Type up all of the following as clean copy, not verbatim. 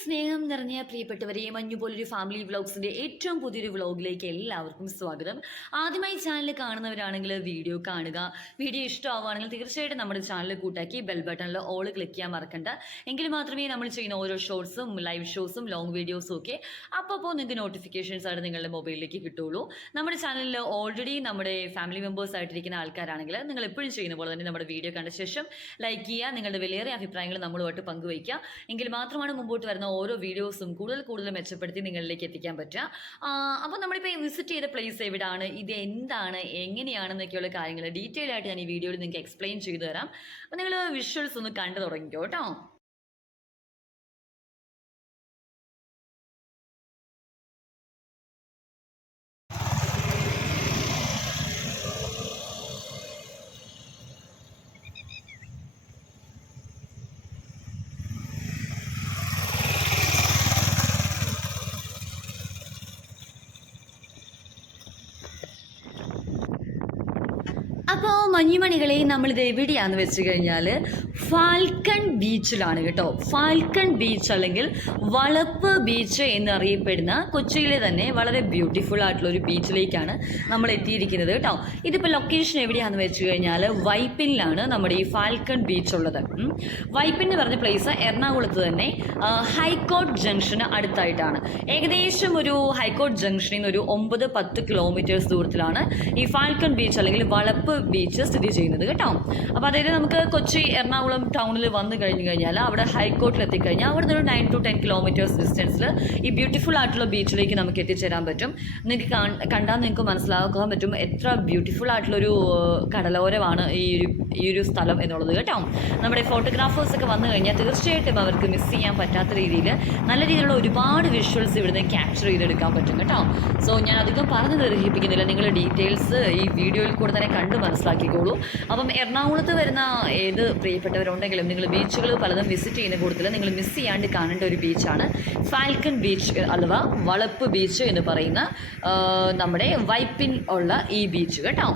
സ്നേഹം നിറഞ്ഞ പ്രിയപ്പെട്ടവരെ, മഞ്ഞുപോലൊരു ഫാമിലി വ്ളോഗ്സിൻ്റെ ഏറ്റവും പുതിയൊരു വ്ളോഗിലേക്ക് എല്ലാവർക്കും സ്വാഗതം. ആദ്യമായി ചാനൽ കാണുന്നവരാണെങ്കിൽ വീഡിയോ കാണുക. വീഡിയോ ഇഷ്ടമാവുകയാണെങ്കിൽ തീർച്ചയായിട്ടും നമ്മുടെ ചാനൽ കൂട്ടാക്കി ബെൽ ബട്ടണിൽ ഓൾ ക്ലിക്ക് ചെയ്യാൻ മറക്കണ്ട. എങ്കിൽ മാത്രമേ നമ്മൾ ചെയ്യുന്ന ഓരോ ഷോർട്സും ലൈവ് ഷോസും ലോങ് വീഡിയോസും ഒക്കെ അപ്പോൾ നിങ്ങൾക്ക് നോട്ടിഫിക്കേഷൻസ് ആയിട്ട് നിങ്ങളുടെ മൊബൈലിലേക്ക് കിട്ടുള്ളൂ. നമ്മുടെ ചാനലിൽ ഓൾറെഡി നമ്മുടെ ഫാമിലി മെമ്പേഴ്സ് ആയിട്ടിരിക്കുന്ന ആൾക്കാരാണെങ്കിൽ നിങ്ങൾ എപ്പോഴും ചെയ്യുന്ന പോലെ തന്നെ നമ്മുടെ വീഡിയോ കണ്ട ശേഷം ലൈക്ക് ചെയ്യുക, നിങ്ങളുടെ വിലയേറിയ അഭിപ്രായങ്ങൾ നമ്മളുമായിട്ട് പങ്കുവയ്ക്കുക. എങ്കിൽ മാത്രമാണ് മുമ്പോട്ട് വരുന്ന ഓരോ വീഡിയോസും കൂടുതൽ മെച്ചപ്പെടുത്തി നിങ്ങളിലേക്ക് എത്തിക്കാൻ പറ്റുക. അപ്പോൾ നമ്മളിപ്പോൾ വിസിറ്റ് ചെയ്ത പ്ലേസ് എവിടെയാണ്, ഇത് എന്താണ്, എങ്ങനെയാണെന്നൊക്കെയുള്ള കാര്യങ്ങൾ ഡീറ്റെയിൽ ആയിട്ട് ഞാൻ ഈ വീഡിയോയിൽ നിങ്ങൾക്ക് എക്സ്പ്ലെയിൻ ചെയ്തു തരാം. അപ്പോൾ നിങ്ങൾ വിഷ്വൽസ് ഒന്ന് കണ്ടു തുടങ്ങിക്കോ കേട്ടോ. അപ്പോൾ മഞ്ഞുമണികളെ നമ്മളിത് എവിടെയാണെന്ന് വെച്ച് കഴിഞ്ഞാൽ ഫാൽക്കൺ ബീച്ചിലാണ് കേട്ടോ. ഫാൽക്കൺ ബീച്ച് അല്ലെങ്കിൽ വളപ്പ് ബീച്ച് എന്നറിയപ്പെടുന്ന കൊച്ചിയിലെ തന്നെ വളരെ ബ്യൂട്ടിഫുൾ ആയിട്ടുള്ള ഒരു ബീച്ചിലേക്കാണ് നമ്മൾ എത്തിയിരിക്കുന്നത് കേട്ടോ. ഇതിപ്പോൾ ലൊക്കേഷൻ എവിടെയാണെന്ന് വെച്ച് കഴിഞ്ഞാൽ വൈപ്പിനിലാണ് നമ്മുടെ ഈ ഫാൽക്കൺ ബീച്ച് ഉള്ളത്. വൈപ്പിൻ എന്ന് പറഞ്ഞ പ്ലേസ് എറണാകുളത്ത് തന്നെ ഹൈക്കോർട്ട് ജംഗ്ഷന് അടുത്തായിട്ടാണ്. ഏകദേശം ഒരു ഹൈക്കോർട്ട് ജംഗ്ഷനിൽ നിന്ന് ഒരു 9-10 കിലോമീറ്റേഴ്സ് ദൂരത്തിലാണ് ഈ ഫാൽക്കൺ ബീച്ച് അല്ലെങ്കിൽ വളപ്പ് ബീച്ച് സ്ഥിതി ചെയ്യുന്നത് കേട്ടോ. അപ്പോൾ അതായത് നമുക്ക് കൊച്ചി എറണാകുളം ടൗണിൽ വന്നു കഴിഞ്ഞാൽ അവിടെ ഹൈക്കോർട്ടിൽ എത്തിക്കഴിഞ്ഞാൽ അവിടെ നിന്ന് 9 to 10 കിലോമീറ്റേഴ്സ് ഡിസ്റ്റൻസിൽ ഈ ബ്യൂട്ടിഫുൾ ആയിട്ടുള്ള ബീച്ചിലേക്ക് നമുക്ക് എത്തിച്ചേരാൻ പറ്റും. നിങ്ങൾക്ക് കണ്ടാൽ നിങ്ങൾക്ക് മനസ്സിലാക്കാൻ പറ്റും എത്ര ബ്യൂട്ടിഫുൾ ആയിട്ടുള്ളൊരു കടലോരമാണ് ഈ ഒരു സ്ഥലം എന്നുള്ളത് കേട്ടോ. നമ്മുടെ ഫോട്ടോഗ്രാഫേഴ്സൊക്കെ വന്നു കഴിഞ്ഞാൽ തീർച്ചയായിട്ടും അവർക്ക് മിസ് ചെയ്യാൻ പറ്റാത്ത രീതിയിൽ നല്ല രീതിയിലുള്ള ഒരുപാട് വിഷ്വൽസ് ഇവിടുന്ന് ക്യാപ്ചർ ചെയ്തെടുക്കാൻ പറ്റും കേട്ടോ. സോ ഞാൻ അധികം പറഞ്ഞു ദീർഘിപ്പിക്കുന്നില്ല, നിങ്ങൾ ഡീറ്റെയിൽസ് ഈ വീഡിയോയിൽ കൂടെ തന്നെ കണ്ട് മനസ്സിലാക്കിക്കോളൂ. അപ്പം എറണാകുളത്ത് വരുന്ന ഏത് പ്രിയപ്പെട്ടവരുണ്ടെങ്കിലും നിങ്ങൾ ബീച്ചുകൾ പലതും വിസിറ്റ് ചെയ്യുന്ന കൂട്ടത്തിൽ നിങ്ങൾ മിസ് ചെയ്യാണ്ട് കാണേണ്ട ഒരു ബീച്ചാണ് ഫാൽക്കൺ ബീച്ച് അഥവാ വളപ്പ് ബീച്ച് എന്ന് പറയുന്ന നമ്മുടെ വൈപ്പിൻ ഉള്ള ഈ ബീച്ച് കേട്ടോ.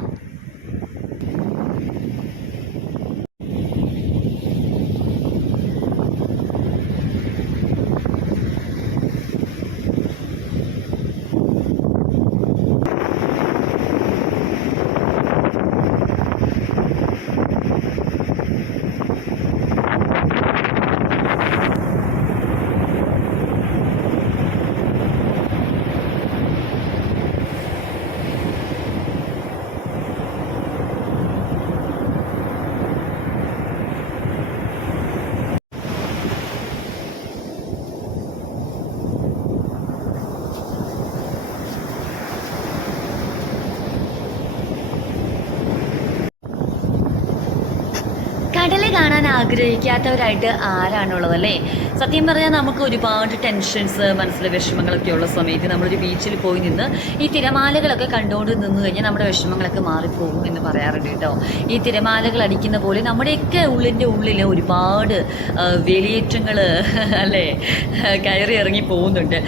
കടൽ കാണാൻ ആഗ്രഹിക്കാത്തവരായിട്ട് ആരാണുള്ളത് അല്ലേ? സത്യം പറഞ്ഞാൽ നമുക്ക് ഒരുപാട് ടെൻഷൻസ്, മനസ്സിലെ വിഷമങ്ങളൊക്കെ ഉള്ള സമയത്ത് നമ്മളൊരു ബീച്ചിൽ പോയി നിന്ന് ഈ തിരമാലകളൊക്കെ കണ്ടുകൊണ്ട് നിന്ന് കഴിഞ്ഞാൽ നമ്മുടെ വിഷമങ്ങളൊക്കെ മാറിപ്പോകും എന്ന് പറയാറുണ്ട് കേട്ടോ. ഈ തിരമാലകൾ അടിക്കുന്ന പോലെ നമ്മുടെയൊക്കെ ഉള്ളിൽ ഒരുപാട് വേലിയേറ്റങ്ങൾ അല്ലേ കയറി ഇറങ്ങി പോകുന്നുണ്ട്.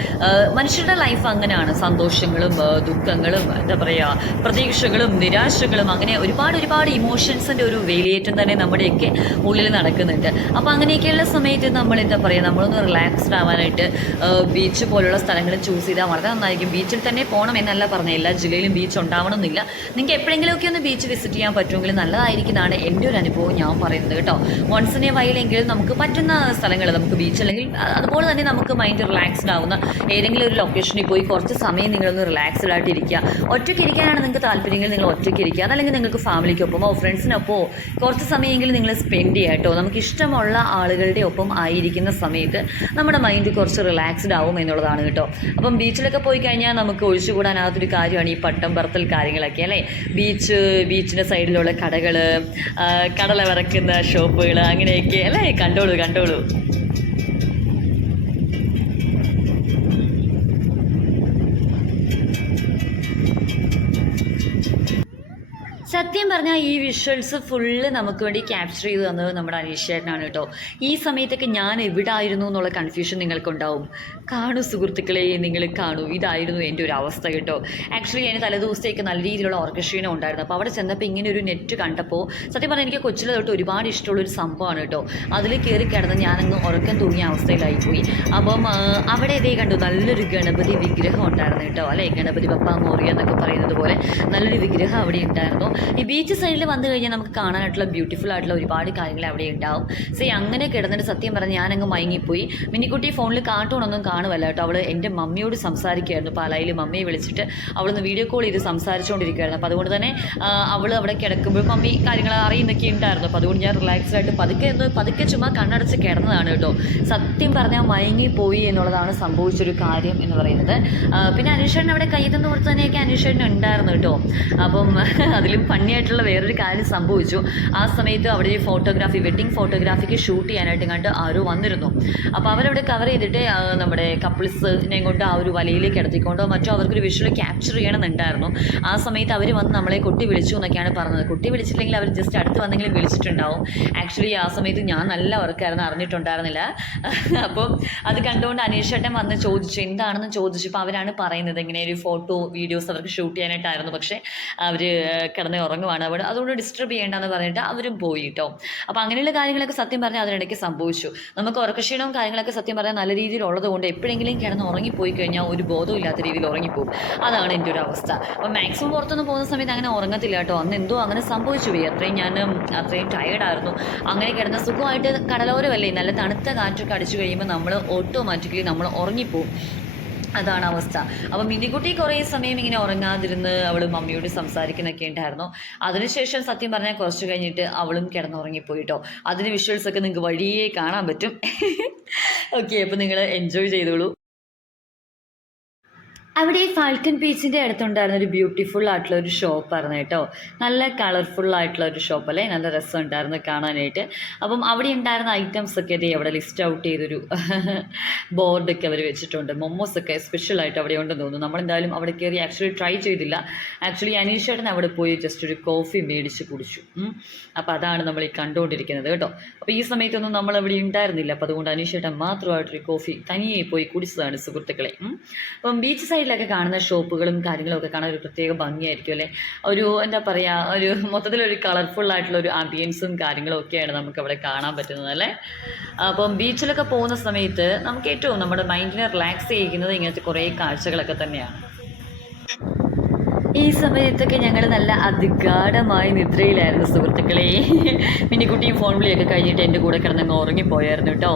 മനുഷ്യരുടെ ലൈഫ് അങ്ങനെയാണ്. സന്തോഷങ്ങളും ദുഃഖങ്ങളും എന്താ പറയുക, പ്രതീക്ഷകളും നിരാശകളും, അങ്ങനെ ഒരുപാട് ഇമോഷൻസിൻ്റെ ഒരു വേലിയേറ്റം തന്നെ നമ്മുടെയൊക്കെ ഉള്ളിൽ നടക്കുന്നുണ്ട്. അപ്പോൾ അങ്ങനെയൊക്കെയുള്ള സമയത്ത് നമ്മൾ എന്താ പറയുക, നമ്മളൊന്ന് റിലാക്സ്ഡ് ആവാനായിട്ട് ബീച്ച് പോലുള്ള സ്ഥലങ്ങൾ ചൂസ് ചെയ്താൽ വളരെ നന്നായിരിക്കും. ബീച്ചിൽ തന്നെ പോകണം എന്നല്ല പറഞ്ഞത്, എല്ലാ ജില്ലയിലും ബീച്ച് ഉണ്ടാവണമെന്നില്ല. നിങ്ങൾക്ക് എപ്പോഴെങ്കിലുമൊക്കെ ഒന്ന് ബീച്ച് വിസിറ്റ് ചെയ്യാൻ പറ്റുമെങ്കിൽ നല്ലതായിരിക്കുന്നതാണ് എൻ്റെ ഒരു അനുഭവം ഞാൻ പറയുന്നത് കേട്ടോ. വൺസ് ഇൻ എ വൈലെങ്കിലും നമുക്ക് പറ്റുന്ന സ്ഥലങ്ങൾ, നമുക്ക് ബീച്ച് അല്ലെങ്കിൽ അതുപോലെ തന്നെ നമുക്ക് മൈൻഡ് റിലാക്സ്ഡ് ആവുന്ന ഏതെങ്കിലും ഒരു ലൊക്കേഷനിൽ പോയി കുറച്ച് സമയം നിങ്ങളൊന്ന് റിലാക്സ്ഡ് ആയിട്ട് ഇരിക്കുക. ഒറ്റയ്ക്ക് ഇരിക്കാനാണ് നിങ്ങൾക്ക് താല്പര്യമെങ്കിൽ നിങ്ങൾ ഒറ്റയ്ക്ക് ഇരിക്കുക. അതല്ലെങ്കിൽ നിങ്ങൾക്ക് ഫാമിലിക്കൊപ്പമോ ഫ്രണ്ട്സിനൊപ്പമോ കുറച്ച് സമയമെങ്കിലും നിങ്ങൾ സ്പെൻഡ് ചെയ്യുക കേട്ടോ. നമുക്ക് ഇഷ്ടമുള്ള ആളുകളുടെ ഒപ്പം ആയിരിക്കുന്ന സമയത്ത് നമ്മുടെ മൈൻഡ് കുറച്ച് റിലാക്സ്ഡ് ആവും എന്നുള്ളതാണ് കേട്ടോ. അപ്പം ബീച്ചിലൊക്കെ പോയി കഴിഞ്ഞാൽ നമുക്ക് ഒഴിച്ചുകൂടാനാകാത്തൊരു കാര്യമാണ് ഈ പട്ടം പറത്തൽ കാര്യങ്ങളൊക്കെ അല്ലേ. ബീച്ചിൻ്റെ സൈഡിലുള്ള കടകൾ, കടല വറക്കുന്ന ഷോപ്പുകൾ, അങ്ങനെയൊക്കെ അല്ലേ. കണ്ടോളൂ. സത്യം പറഞ്ഞാൽ ഈ വിഷ്വൽസ് ഫുള്ള് നമുക്ക് വേണ്ടി ക്യാപ്ചർ ചെയ്ത് തന്നത് നമ്മുടെ അനീഷേട്ടനാണ് കേട്ടോ. ഈ സമയത്തൊക്കെ ഞാൻ എവിടെ ആയിരുന്നു എന്നുള്ള കൺഫ്യൂഷൻ നിങ്ങൾക്കുണ്ടാവും. കാണൂ സുഹൃത്തുക്കളെ, നിങ്ങൾ കാണൂ, ഇതായിരുന്നു എൻ്റെ ഒരു അവസ്ഥ കേട്ടോ. ആക്ച്വലി എൻ്റെ തലേദിവസത്തേക്ക് നല്ല രീതിയിലുള്ള ഓർക്കസ്ട്രീനം ഉണ്ടായിരുന്നു. അപ്പോൾ അവിടെ ചെന്നപ്പോൾ ഇങ്ങനെ ഒരു നെറ്റ് കണ്ടപ്പോൾ സത്യം പറഞ്ഞാൽ എനിക്ക് കൊച്ചിലെ തൊട്ട് ഒരുപാട് ഇഷ്ടമുള്ളൊരു സംഭവമാണ് കേട്ടോ. അതിൽ കയറി കിടന്ന് ഞാനങ്ങ് ഉറക്കം തൂങ്ങിയ അവസ്ഥയിലായിപ്പോയി. അപ്പം അവിടെ ഇതേ കണ്ടു നല്ലൊരു ഗണപതി വിഗ്രഹം ഉണ്ടായിരുന്നു കേട്ടോ, അല്ലേ, ഗണപതി ബപ്പ മോറിയ എന്നൊക്കെ പറയുന്നത് പോലെ നല്ലൊരു വിഗ്രഹം അവിടെ ഉണ്ടായിരുന്നു. ഈ ബീച്ച് സൈഡിൽ വന്നു കഴിഞ്ഞാൽ നമുക്ക് കാണാനായിട്ടുള്ള ബ്യൂട്ടിഫുൾ ആയിട്ടുള്ള ഒരുപാട് കാര്യങ്ങൾ അവിടെ ഉണ്ടാവും. അങ്ങനെ കിടന്നിട്ട് സത്യം പറഞ്ഞ് ഞാനങ്ങ് മയങ്ങിപ്പോയി. മിനിക്കുട്ടി ഫോണിൽ കാർട്ടൂണൊന്നും കാണുമല്ല കേട്ടോ, അവൾ എൻ്റെ മമ്മിയോട് സംസാരിക്കുമായിരുന്നു. പാലായിൽ മമ്മിയെ വിളിച്ചിട്ട് അവളൊന്ന് വീഡിയോ കോൾ ചെയ്ത് സംസാരിച്ചുകൊണ്ടിരിക്കുകയായിരുന്നു. അപ്പോൾ അതുകൊണ്ട് തന്നെ അവൾ അവിടെ കിടക്കുമ്പോൾ മമ്മി കാര്യങ്ങൾ അറിയുന്നൊക്കെ ഉണ്ടായിരുന്നു. അപ്പോൾ അതുകൊണ്ട് ഞാൻ റിലാക്സ്ഡ് ആയിട്ട് പതുക്കെ ചുമ്മാ കണ്ണടച്ച് കിടന്നതാണ് കേട്ടോ. സത്യം പറഞ്ഞാൽ മയങ്ങിപ്പോയി എന്നുള്ളതാണ് സംഭവിച്ചൊരു കാര്യം എന്ന് പറയുന്നത്. പിന്നെ അനീഷേട്ടൻ അവിടെ കയ്യെത്തുന്ന കൊടുത്ത് തന്നെയൊക്കെ അനീഷേട്ടൻ ഉണ്ടായിരുന്നു കേട്ടോ. അപ്പം അതിലും ഫണ്ണിയായിട്ടുള്ള വേറൊരു കാര്യം സംഭവിച്ചു. ആ സമയത്ത് അവിടെ ഒരു വെഡ്ഡിങ് ഫോട്ടോഗ്രാഫിക്ക് ഷൂട്ട് ചെയ്യാനായിട്ട് കണ്ട് ആരോ വന്നിരുന്നു. അപ്പോൾ അവരവിടെ കവർ ചെയ്തിട്ട് നമ്മുടെ കപ്പിൾസിനെ കൊണ്ട് ആ ഒരു വലയിലേക്ക് കിടത്തിക്കൊണ്ടോ മറ്റോ അവർക്കൊരു വിഷ്വൽ ക്യാപ്ചർ ചെയ്യണമെന്നുണ്ടായിരുന്നു. ആ സമയത്ത് അവർ വന്ന് നമ്മളെ കൊട്ടി വിളിച്ചു എന്നൊക്കെയാണ് പറഞ്ഞത്. കൊട്ടി വിളിച്ചില്ലെങ്കിൽ അവർ ജസ്റ്റ് അടുത്ത് വന്നെങ്കിലും വിളിച്ചിട്ടുണ്ടാവും. ആക്ച്വലി ആ സമയത്ത് ഞാൻ നല്ല വർക്കായിരുന്നു, അറിഞ്ഞിട്ടുണ്ടായിരുന്നില്ല. അപ്പം അത് കണ്ടുകൊണ്ട് അനീഷേട്ടൻ വന്ന് ചോദിച്ചു, എന്താണെന്ന് ചോദിച്ചപ്പോൾ അവരാണ് പറയുന്നത് ഇങ്ങനെ ഒരു ഫോട്ടോ വീഡിയോസ് അവർക്ക് ഷൂട്ട് ചെയ്യാനായിട്ടായിരുന്നു, പക്ഷേ അവർ കിടന്ന് ഉറങ്ങുവാണ്, അതുകൊണ്ട് ഡിസ്റ്റർബ് ചെയ്യേണ്ടെന്ന് പറഞ്ഞിട്ട് അവരും പോയി കേട്ടോ. അപ്പോൾ അങ്ങനെയുള്ള കാര്യങ്ങളൊക്കെ സത്യം പറഞ്ഞാൽ അതിനിടയ്ക്ക് സംഭവിച്ചു. നമുക്ക് ഉറക്കക്ഷീണവും കാര്യങ്ങളൊക്കെ സത്യം പറഞ്ഞാൽ നല്ല രീതിയിൽ ഉള്ളതുകൊണ്ട് എപ്പോഴെങ്കിലും കിടന്ന് ഉറങ്ങിപ്പോയി കഴിഞ്ഞാൽ ഒരു ബോധമില്ലാത്ത രീതിയിൽ ഉറങ്ങിപ്പോകും. അതാണ് എൻ്റെ ഒരു അവസ്ഥ. അപ്പോൾ മാക്സിമം പുറത്തൊന്നും പോകുന്ന സമയത്ത് അങ്ങനെ ഉറങ്ങത്തില്ല കേട്ടോ. അന്ന് എന്തോ അങ്ങനെ സംഭവിച്ചു പോയി. അത്രയും ടയേർഡായിരുന്നു. അങ്ങനെ കിടന്ന സുഖമായിട്ട് കടലോരമല്ലേ, നല്ല തണുത്ത കാറ്റൊക്കെ അടിച്ചു കഴിയുമ്പോൾ നമ്മൾ ഓട്ടോമാറ്റിക്കലി നമ്മൾ ഉറങ്ങിപ്പോവും. അതാണ് അവസ്ഥ. അപ്പം മിനിക്കുട്ടി കുറേ സമയം ഇങ്ങനെ ഉറങ്ങാതിരുന്ന് അവൾ മമ്മിയോട് സംസാരിക്കുന്നൊക്കെ ഉണ്ടായിരുന്നു. അതിനുശേഷം സത്യം പറഞ്ഞാൽ കുറച്ച് കഴിഞ്ഞിട്ട് അവളും കിടന്നുറങ്ങിപ്പോയി കേട്ടോ. അതിന് വിഷ്വൽസൊക്കെ നിങ്ങൾക്ക് വഴിയേ കാണാൻ പറ്റും. ഓക്കെ, അപ്പോൾ നിങ്ങൾ എൻജോയ് ചെയ്തോളൂ. അവിടെ ഫാൽക്കൺ ബീച്ചിൻ്റെ അടുത്തുണ്ടായിരുന്ന ഒരു ബ്യൂട്ടിഫുൾ ആയിട്ടുള്ള ഒരു ഷോപ്പായിരുന്നു കേട്ടോ. നല്ല കളർഫുൾ ആയിട്ടുള്ള ഒരു ഷോപ്പ് അല്ലേ, നല്ല രസമുണ്ടായിരുന്നു കാണാനായിട്ട്. അപ്പം അവിടെ ഉണ്ടായിരുന്ന ഐറ്റംസൊക്കെ അവിടെ ലിസ്റ്റ് ഔട്ട് ചെയ്തൊരു ബോർഡൊക്കെ അവർ വെച്ചിട്ടുണ്ട്. മൊമോസൊക്കെ സ്പെഷ്യലായിട്ട് അവിടെ ഉണ്ടെന്ന് തോന്നുന്നു. നമ്മളെന്തായാലും അവിടെ കയറി ആക്ച്വലി ട്രൈ ചെയ്തില്ല. ആക്ച്വലി അനീഷേട്ടൻ അവിടെ പോയി ജസ്റ്റ് ഒരു കോഫി മേടിച്ച് കുടിച്ചു. അപ്പോൾ അതാണ് നമ്മൾ ഈ കണ്ടുകൊണ്ടിരിക്കുന്നത് കേട്ടോ. അപ്പോൾ ഈ സമയത്തൊന്നും നമ്മളവിടെ ഉണ്ടായിരുന്നില്ല. അപ്പോൾ അതുകൊണ്ട് അനീഷേട്ടൻ മാത്രമായിട്ടൊരു കോഫി തനിയെ പോയി കുടിച്ചതാണ് സുഹൃത്തുക്കളെ. അപ്പം ബീച്ച് സൈഡിലൊക്കെ കാണുന്ന ഷോപ്പുകളും കാര്യങ്ങളൊക്കെ കാണാൻ ഒരു പ്രത്യേക ഭംഗിയായിരിക്കും അല്ലേ. ഒരു എന്താ പറയുക, ഒരു മൊത്തത്തിലൊരു കളർഫുൾ ആയിട്ടുള്ള ഒരു ആംബിയൻസും കാര്യങ്ങളും ഒക്കെയാണ് നമുക്ക് അവിടെ കാണാൻ പറ്റുന്നത് അല്ലേ. അപ്പം ബീച്ചിലൊക്കെ പോകുന്ന സമയത്ത് നമുക്ക് ഏറ്റവും നമ്മുടെ മൈൻഡിനെ റിലാക്സ് ചെയ്യിക്കുന്നത് ഇങ്ങനത്തെ കുറേ കാഴ്ചകളൊക്കെ തന്നെയാണ്. ഈ സമയത്തൊക്കെ ഞങ്ങൾ നല്ല അതിഗാഠമായ നിദ്രയിലായിരുന്നു സുഹൃത്തുക്കളെ. മിനിക്കുട്ടിയും ഫോൺ വിളിയൊക്കെ കഴിഞ്ഞിട്ട് എൻ്റെ കൂടെ കിടന്നങ്ങ് ഉറങ്ങിപ്പോയായിരുന്നു കേട്ടോ.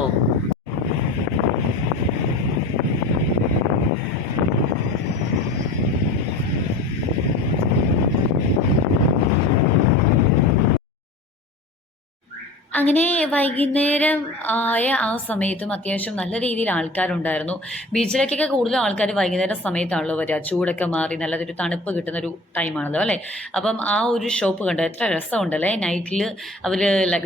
അങ്ങനെ വൈകുന്നേരം ആയ ആ സമയത്തും അത്യാവശ്യം നല്ല രീതിയിൽ ആൾക്കാരുണ്ടായിരുന്നു. ബീച്ചിലേക്കൊക്കെ കൂടുതലും ആൾക്കാർ വൈകുന്നേരം സമയത്താണല്ലോ വരിക. ചൂടൊക്കെ മാറി നല്ലതൊരു തണുപ്പ് കിട്ടുന്നൊരു ടൈമാണല്ലോ അല്ലേ. അപ്പം ആ ഒരു ഷോപ്പ് കണ്ടോ, എത്ര രസമുണ്ടല്ലേ. നൈറ്റിൽ അവർ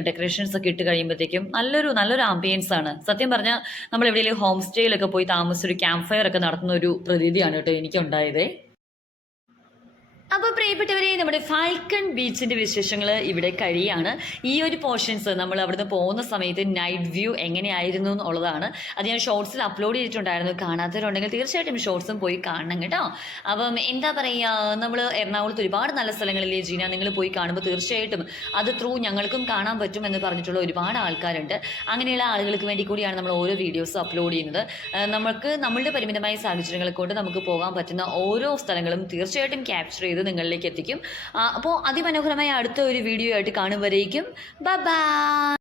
ഡെക്കറേഷൻസ് ഒക്കെ ഇട്ട് കഴിയുമ്പോഴത്തേക്കും നല്ലൊരു ആംബിയൻസ് ആണ്. സത്യം പറഞ്ഞാൽ നമ്മൾ എവിടെയെങ്കിലും ഹോം സ്റ്റേയിലൊക്കെ പോയി താമസിച്ചൊരു ക്യാമ്പ് ഫയർ ഒക്കെ നടത്തുന്ന ഒരു പ്രതീതിയാണ് കേട്ടോ എനിക്കുണ്ടായത്. അപ്പോൾ പ്രിയപ്പെട്ടവരെ, നമ്മുടെ ഫാൽക്കൺ ബീച്ചിൻ്റെ വിശേഷങ്ങൾ ഇവിടെ കഴിയാണ്. ഈ ഒരു പോർഷൻസ് നമ്മൾ അവിടുന്ന് പോകുന്ന സമയത്ത് നൈറ്റ് വ്യൂ എങ്ങനെയായിരുന്നു എന്നുള്ളതാണ്. അത് ഞാൻ ഷോർട്സിൽ അപ്ലോഡ് ചെയ്തിട്ടുണ്ടായിരുന്നു. കാണാത്തവരുണ്ടെങ്കിൽ തീർച്ചയായിട്ടും ഷോർട്സും പോയി കാണണം കേട്ടോ. അപ്പം എന്താ പറയുക, നമ്മൾ എറണാകുളത്ത് ഒരുപാട് നല്ല സ്ഥലങ്ങളില്ലേ ജീന, നിങ്ങൾ പോയി കാണുമ്പോൾ തീർച്ചയായിട്ടും അത് ത്രൂ ഞങ്ങൾക്കും കാണാൻ പറ്റും എന്ന് പറഞ്ഞിട്ടുള്ള ഒരുപാട് ആൾക്കാരുണ്ട്. അങ്ങനെയുള്ള ആളുകൾക്ക് വേണ്ടി കൂടിയാണ് നമ്മൾ ഓരോ വീഡിയോസും അപ്ലോഡ് ചെയ്യുന്നത്. നമ്മളുടെ പരിമിതമായ സാഹചര്യങ്ങളെ കൊണ്ട് നമുക്ക് പോകാൻ പറ്റുന്ന ഓരോ സ്ഥലങ്ങളും തീർച്ചയായിട്ടും ക്യാപ്ചർ ചെയ്ത് നിങ്ങളിലേക്ക് എത്തിക്കും. അപ്പോൾ അതിമനോഹരമായ അടുത്ത ഒരു വീഡിയോ ആയിട്ട് കാണും വരേക്കും ബൈ ബൈ.